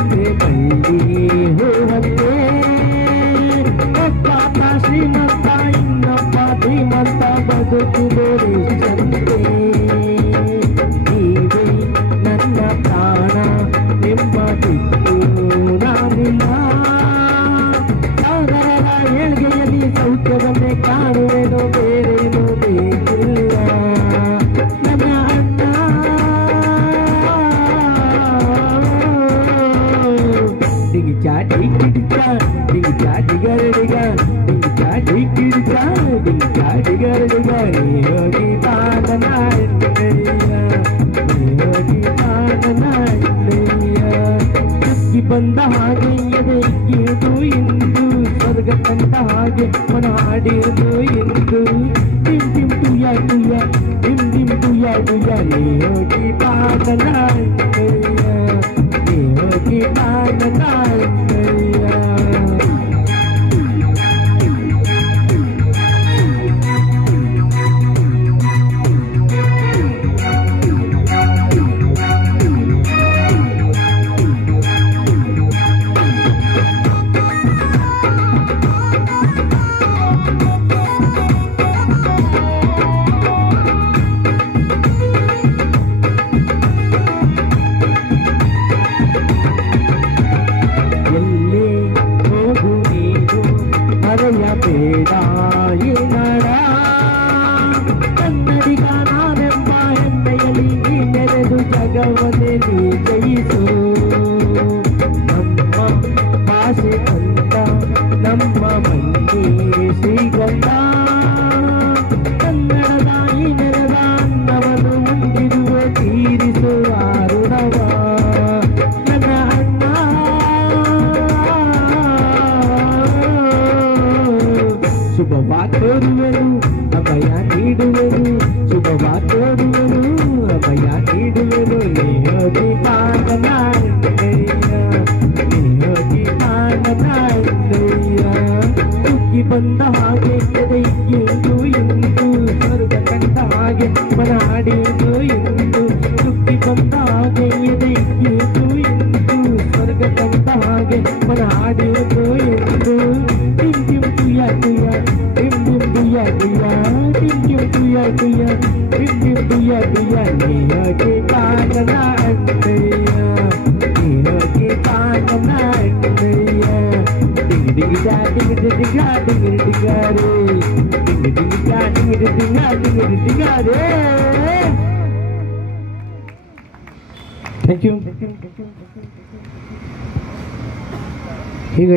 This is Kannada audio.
ಮತ್ತೆ ಬಳ್ಳಿ ಹೂವಂತೆ ಒಬ್ಬಾತ ಶ್ರೀಮಂತ ಇನ್ನೊಬ್ಬ ಧೀಮಂತ ಬದುಕಿದರೆ ಸಂತೆ ನೀವೇ ನನ್ನ ಪ್ರಾಣ ನಿಮ್ಮ ಬಿಟ್ಟು ನಾನಿಲ್ಲ ಸಾಗರರ ಏಳ್ಗೆಯಲ್ಲಿ ಸೌಖ್ಯವನ್ನೇ ಕಾಣುವೆನು ಬೇರೇನು ಬೇಕಿಲ್ಲ ನನ್ನ ಅಣ್ಣ ಡಿಗಿಚಾ ಡಿಗಿಡಿಚಾ ಡಿಗಿಚಾ ಡಿಗರಡಿಗ ಡಿಗಿಚಾ ಡಿಗಿಡಿಚಾ ಡಿಗಿಚಾ ಡಿಗರಡಿಗ ನೀ ಹೋಗಿ ಬಾನನಾಡ್ನಯ್ಯ ನೀ ಹೋಗಿ ಬಾನನಾಡ್ನಯ್ಯ ಸುಗ್ಗಿ ಬಂದ ಹಾಗೆ ಎದೆ ಇಕ್ಕಿರುವುದು ಇಂದು ಸ್ವರ್ಗ ಕಂಡ ಹಾಗೆ ಮನ ಹಾಡಿರುವುದು ಇಂದು ಟಿಮ್ ಟಿಮ್ ಟುಯ್ಯ ಟುಯ್ಯ ಟಿಮ್ ಟಿಮ್ ಟುಯ್ಯ ಟುಯ್ಯ ನೀ ಹೋಗಿ ಬಾನನಾಡ್ನಯ್ಯ ನೀ ಹೋಗಿ ಬಾನನಾಡ್ನಯ್ಯ ಬೇಡ ಈ ನಡ ಕನ್ನಡಿಗ ನಾನೆಂಬ ಹೆಮ್ಮೆಯಲ್ಲಿ ನೀ ಮೆರೆದು ಜಗವನ್ನೇ ನೀ ಜಯಿಸು ನಮ್ಮ ಭಾಷೆ ಅಂತ ನಮ್ಮ ಮಣ್ಣಿ ಶ್ರೀಗಂಧ ಕನ್ನಡದ ಈ ನೆಲದ ಅನ್ನವನ್ನು ಮುಂದಿರುವ ತೀರಿಸುವ ಋಣವ ನನ್ನ ಅಣ್ಣ ಶುಭವ ತೋರುವೆನು ಅಭಯ ನೀಡುವೆನು ಶುಭವ ತೋರುವೆನು ಅಭಯ ನೀಡುವೆನು ನೀ ಹೋಗಿ ಬಾನನಾಡ್ನಯ್ಯ ನೀ ಹೋಗಿ ಬಾನನಾಡ್ನಯ್ಯ ಸುಗ್ಗಿ ಬಂದ ಹಾಗೆ ಎದೆ ಇಕ್ಕಿರುವುದು ಇಂದು ಸ್ವರ್ಗ ಕಂಡ ಹಾಗೆ ಮನ ಹಾಡಿರುವುದು ಇಂದು ಸುಗ್ಗಿ ಬಂದ ಹಾಗೆ ಎದೆ ಇಕ್ಕಿರುವುದು ಇಂದು ಸ್ವರ್ಗ ಕಂಡ ಹಾಗೆ ಮನ ಹಾಡಿರುವುದು ಇಂದು ಟಿಮ್ ಟಿಮ್ ಟುಯ್ಯ ಟುಯ್ಯ ಟಿಮ್ ಟಿಮ್ ಟುಯ್ಯ ಟುಯ್ಯ ಟಿಮ್ ಟಿಮ್ ಟುಯ್ಯ ಟುಯ್ಯ ಟಿಮ್ ಟಿಮ್ ಟುಯ್ಯ ಟುಯ್ಯ ನೀ ಹೋಗಿ ಬಾನನಾಡ್ನಯ್ಯ ನೀ ಹೋಗಿ ಬಾನನಾಡ್ನಯ್ಯ dinghy ಡಿಂಗಿಜಾ dinghy ಡಿಂಗಾ dinghy ಡಿಂಗಾರೇ dinghy ಡಿಂಗಿಜಾ dinghy ಡಿಂಗಾ dinghy ಡಿಂಗಾರೇ thank you ಈಗ